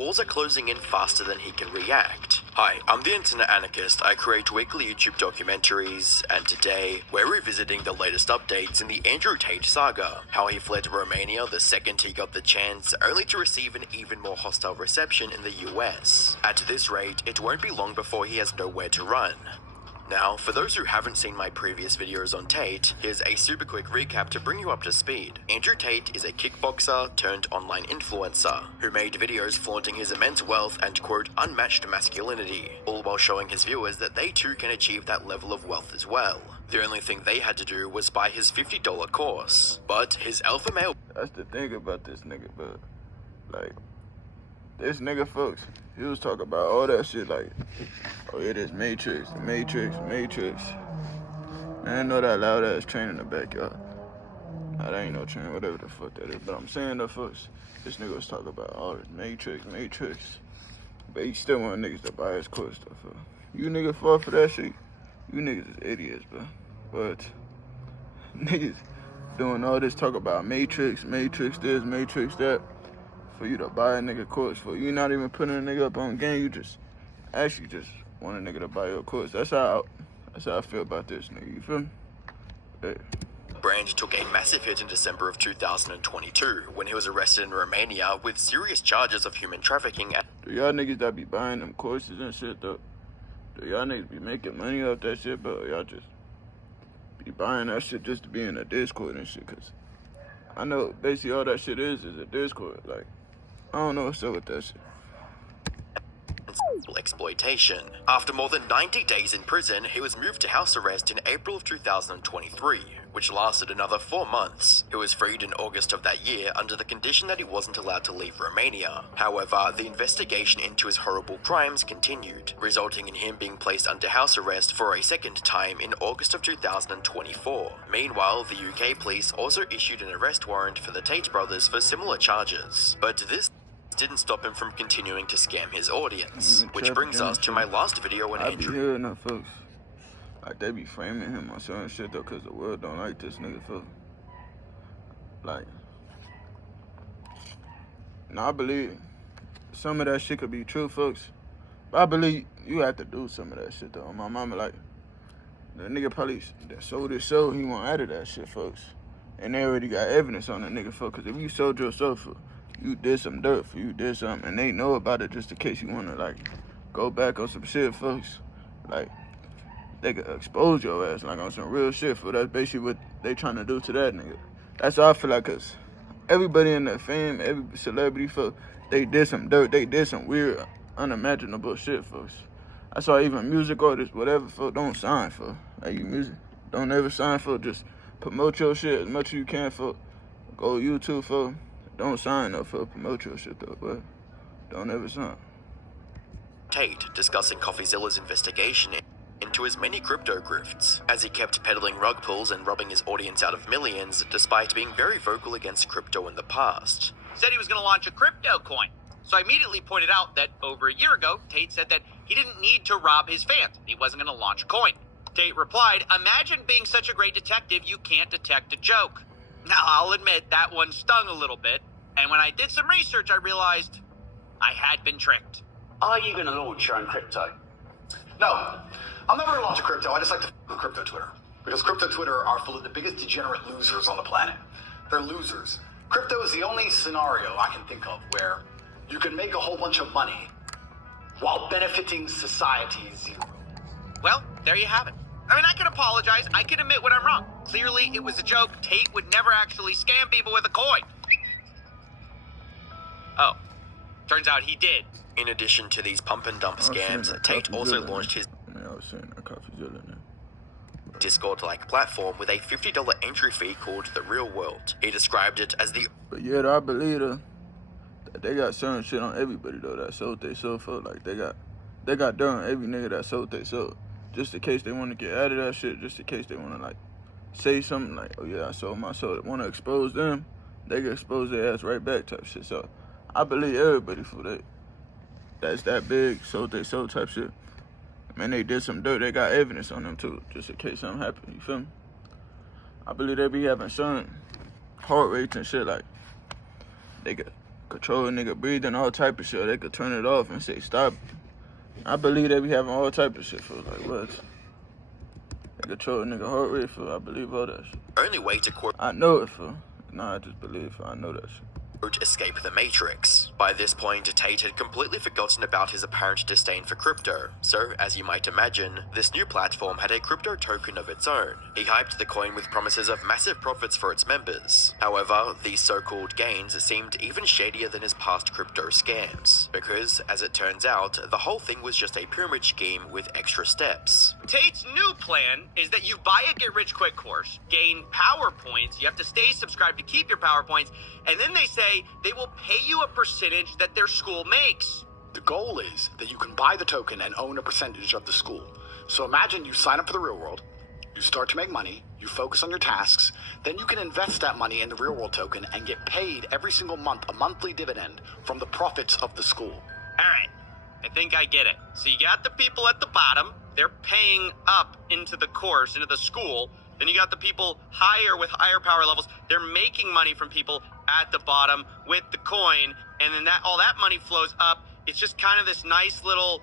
walls are closing in faster than he can react. Hi, I'm the Internet Anarchist. I create weekly YouTube documentaries, and today we're revisiting the latest updates in the Andrew Tate saga. How he fled Romania the second he got the chance, only to receive an even more hostile reception in the US. At this rate, it won't be long before he has nowhere to run. Now, for those who haven't seen my previous videos on Tate, here's a super quick recap to bring you up to speed. Andrew Tate is a kickboxer turned online influencer who made videos flaunting his immense wealth and quote unmatched masculinity, all while showing his viewers that they too can achieve that level of wealth as well. The only thing they had to do was buy his $50 course. But his alpha male— That's the thing about this nigga, but like, this nigga, folks, he was talking about all that shit like, oh yeah, this Matrix. Man, I know that loud ass train in the backyard. Nah, that ain't no train, whatever the fuck that is. But I'm saying though, folks, this nigga was talking about all this Matrix. But he still want niggas to buy his course stuff. You niggas fall for that shit, you niggas is idiots, bro. But niggas doing all this talk about Matrix this, Matrix that, for you to buy a nigga course, for you not even putting a nigga up on game, you just actually just want a nigga to buy your course. That's how I feel about this nigga, you feel me? Hey. Brand took a massive hit in December of 2022 when he was arrested in Romania with serious charges of human trafficking. Do y'all niggas that be buying them courses and shit though, do y'all niggas be making money off that shit, bro? Y'all just be buying that shit just to be in a Discord and shit? Cause I know basically all that shit is a Discord. Like, I don't know what's up with that shit. Exploitation. After more than 90 days in prison, he was moved to house arrest in April of 2023, which lasted another 4 months. He was freed in August of that year under the condition that he wasn't allowed to leave Romania. However, the investigation into his horrible crimes continued, resulting in him being placed under house arrest for a second time in August of 2024. Meanwhile, the UK police also issued an arrest warrant for the Tate brothers for similar charges. But this didn't stop him from continuing to scam his audience, which brings us to my last video on Andrew. I be hearing that, folks. Like, they be framing him on certain shit though, cause the world don't like this nigga, folks. Like, now I believe some of that shit could be true, folks. But I believe you have to do some of that shit though. My mama, like, the nigga probably that sold his soul, he want out of that shit, folks. And they already got evidence on that nigga, folks. Cause if you sold your soul for, you did some dirt for, you did something, and they know about it just in case you wanna like go back on some shit, folks. Like, they could expose your ass like on some real shit, for that's basically what they trying to do to that nigga. That's how I feel like, cause everybody in the fame, every celebrity, folks, they did some dirt, they did some weird, unimaginable shit, folks. That's why even music artists, whatever, folks, don't sign for. Like, you music, don't ever sign for. Just promote your shit as much as you can, for. Go YouTube, for. Don't sign up for promote your shit though, but don't ever sign. Tate discussing CoffeeZilla's investigation into his many crypto grifts, as he kept peddling rug pulls and robbing his audience out of millions, despite being very vocal against crypto in the past. Said he was going to launch a crypto coin. So I immediately pointed out that over a year ago, Tate said that he didn't need to rob his fans. He wasn't going to launch a coin. Tate replied, "Imagine being such a great detective you can't detect a joke." Now, I'll admit that one stung a little bit. And when I did some research, I realized I had been tricked. Are you going to launch your own crypto? No, I'm never going to launch a crypto. I just like to with crypto Twitter. Because crypto Twitter are full of the biggest degenerate losers on the planet. They're losers. Crypto is the only scenario I can think of where you can make a whole bunch of money while benefiting society zero. Well, there you have it. I mean, I can apologize. I can admit when I'm wrong. Clearly, it was a joke. Tate would never actually scam people with a coin. Oh, turns out he did. In addition to these pump and dump scams, Tate also launched his Discord-like platform with a $50 entry fee called The Real World. He described it as the— But yeah, I believe that they got certain shit on everybody though that sold they soul for. Like, they got dirt on every nigga that sold they soul. Just in case they want to get out of that shit, just in case they want to like say something like, oh yeah, I sold my soul. They want to expose them, they can expose their ass right back type shit. So I believe everybody for that. That's that big, sold they soul type shit. Man, they did some dirt. They got evidence on them too, just in case something happened. You feel me? I believe they be having certain heart rates and shit like they control a nigga breathing, all type of shit. They could turn it off and say stop. I believe they be having all type of shit for like what? They control a nigga heart rate for. I believe all that shit. Only way to I know it for. Nah, I just believe for. I know that shit. escape the Matrix. By this point, Tate had completely forgotten about his apparent disdain for crypto, so as you might imagine, this new platform had a crypto token of its own. He hyped the coin with promises of massive profits for its members. However, these so-called gains seemed even shadier than his past crypto scams, because, as it turns out, the whole thing was just a pyramid scheme with extra steps. Tate's new plan is that you buy a get-rich-quick course, gain power points, you have to stay subscribed to keep your power points, and then they say they will pay you a percentage that their school makes. The goal is that you can buy the token and own a percentage of the school. So imagine you sign up for the real world, you start to make money, you focus on your tasks, then you can invest that money in the real world token and get paid every single month a monthly dividend from the profits of the school. Alright, I think I get it. So you got the people at the bottom, they're paying up into the course, into the school. Then you got the people higher with higher power levels. They're making money from people at the bottom with the coin, and then all that money flows up. It's just kind of this nice little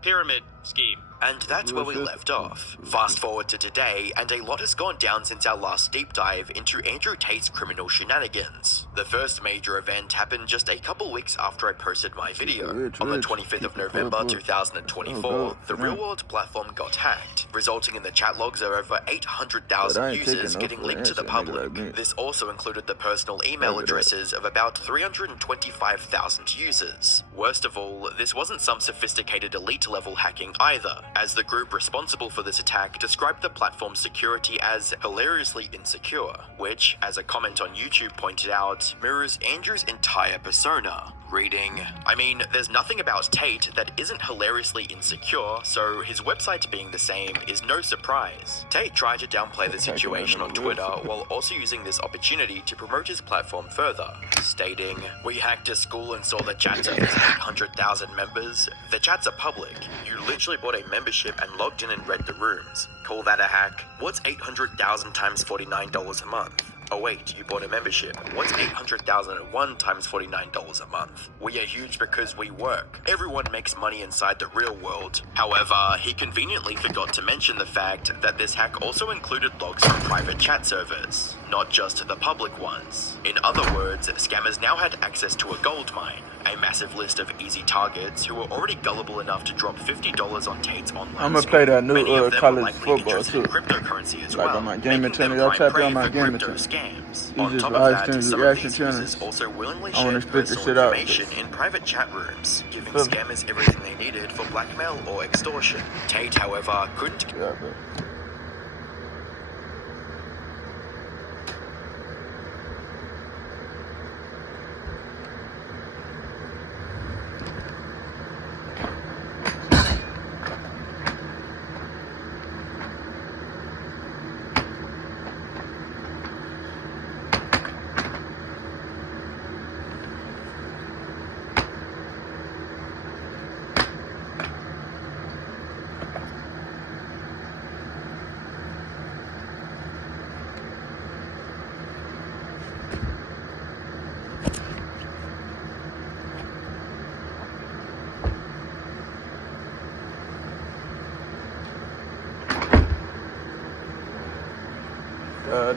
pyramid scheme. And that's where we left off. Fast forward to today, and a lot has gone down since our last deep dive into Andrew Tate's criminal shenanigans. The first major event happened just a couple weeks after I posted my video. On the 25th of November 2024, the real-world platform got hacked, resulting in the chat logs of over 800,000 users getting leaked to the public. This also included the personal email addresses of about 325,000 users. Worst of all, this wasn't some sophisticated elite-level hacking either, as the group responsible for this attack described the platform's security as hilariously insecure, which, as a comment on YouTube pointed out, mirrors Andrew's entire persona. Reading, I mean, there's nothing about Tate that isn't hilariously insecure, so his website being the same is no surprise. Tate tried to downplay the situation on Twitter while also using this opportunity to promote his platform further, stating, "We hacked a school and saw the chats of his 800,000 members. The chats are public. You literally bought a membership and logged in and read the rooms. Call that a hack? What's 800,000 times $49 a month? Oh wait, you bought a membership. What's 800,001 times $49 a month? We are huge because we work. Everyone makes money inside the real world." However, he conveniently forgot to mention the fact that this hack also included logs from private chat servers, not just the public ones. In other words, scammers now had access to a gold mine, a massive list of easy targets who were already gullible enough to drop $50 on Tate's online I'm gonna play that new Many of them were college likely football interested in too. cryptocurrency as Like well, on my gaming making channel, them y'all prime tap prey on my for gaming crypto channel. scams. You On just top of live that, streams, some of reaction these users channels. also willingly I wanna shared spit this personal shit out. information in private chat rooms, giving Feel me? scammers everything they needed for blackmail or extortion. Tate, however, couldn't Yeah, but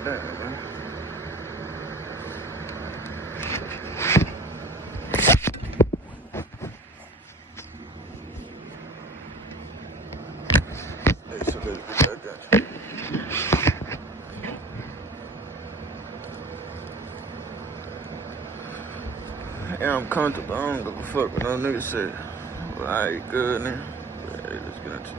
damn, man. Hey, so let's get that done. Yeah, I'm comfortable. I don't give a fuck what no nigga say. Well, alright, good, nigga. Yeah, let's get into it.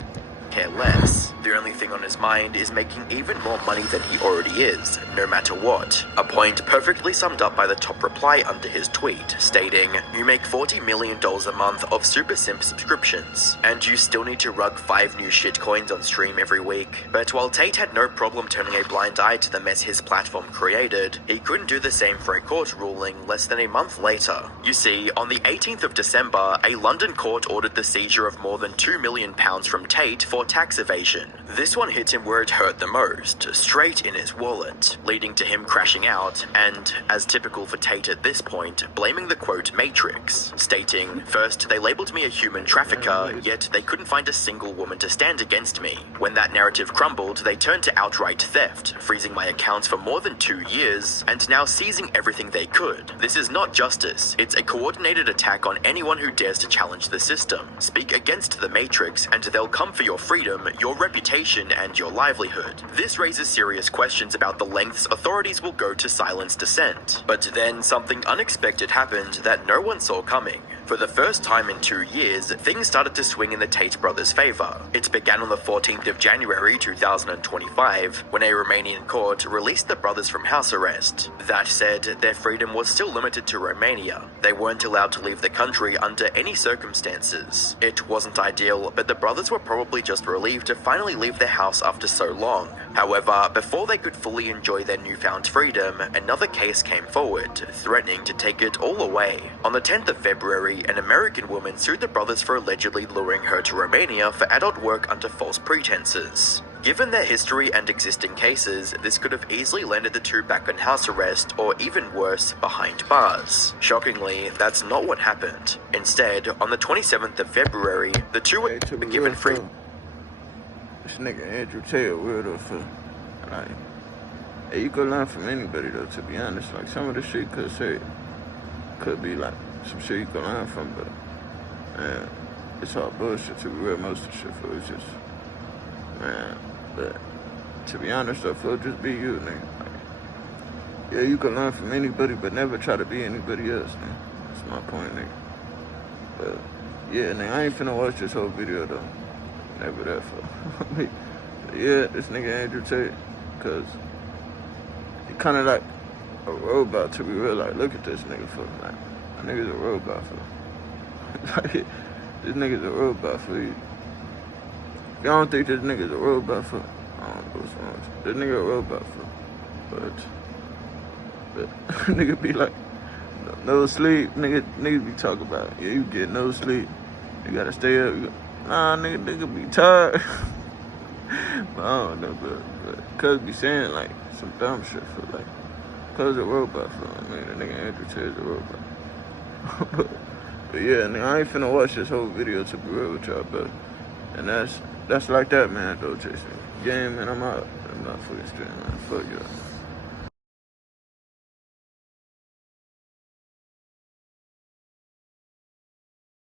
care less. The only thing on his mind is making even more money than he already is, no matter what. A point perfectly summed up by the top reply under his tweet, stating, "You make $40 million a month of Super Simp subscriptions, and you still need to rug 5 new shitcoins on stream every week." But while Tate had no problem turning a blind eye to the mess his platform created, he couldn't do the same for a court ruling less than a month later. You see, on the 18th of December, a London court ordered the seizure of more than £2 million from Tate for or tax evasion. This one hit him where it hurt the most, straight in his wallet, leading to him crashing out and, as typical for Tate at this point, blaming the quote Matrix, stating, "First, they labeled me a human trafficker, yet they couldn't find a single woman to stand against me. When that narrative crumbled, they turned to outright theft, freezing my accounts for more than 2 years, and now seizing everything they could. This is not justice, it's a coordinated attack on anyone who dares to challenge the system. Speak against the Matrix, and they'll come for your freedom, your reputation, and your livelihood." This raises serious questions about the lengths authorities will go to silence dissent. But then something unexpected happened that no one saw coming. For the first time in 2 years, things started to swing in the Tate brothers' favor. It began on the 14th of January 2025, when a Romanian court released the brothers from house arrest. That said, their freedom was still limited to Romania. They weren't allowed to leave the country under any circumstances. It wasn't ideal, but the brothers were probably just relieved to finally leave their house after so long. However, before they could fully enjoy their newfound freedom, another case came forward, threatening to take it all away. On the 10th of February, an American woman sued the brothers for allegedly luring her to Romania for adult work under false pretenses. Given their history and existing cases, this could have easily landed the two back on house arrest or even worse, behind bars. Shockingly, that's not what happened. Instead, on the 27th of February, the two were given free. This nigga Andrew Tate weirdo for like, hey, you could learn from anybody though, to be honest. Like some of the shit could be like some shit you can learn from, but man, it's all bullshit to be real. Most of the shit for it's just, man, but to be honest though, for just be you, nigga. Like, yeah, you can learn from anybody, but never try to be anybody else, nigga. That's my point, nigga. But yeah, nigga, I ain't finna watch this whole video though. Never that for. Yeah, this nigga Andrew Tate, cause he kinda like a robot to be real. Like, look at this nigga for like, a nigga's a robot for. Like, this nigga's a robot for you. If y'all don't think this nigga's a robot for, I don't know what's wrong with you. This nigga a robot for. But nigga be like, no sleep, nigga be talking about, yeah, you get no sleep. You gotta stay up. Nah, nigga be tired. But I don't know, but cuz be saying like some dumb shit for like, cuz a robot for, I mean, the nigga Andrew Tate is a robot. but yeah, nigga, I ain't finna watch this whole video to be real with y'all, but, and that's like that, man, doechasin. Game, man, I'm out. I'm not fucking straight, man. Fuck y'all.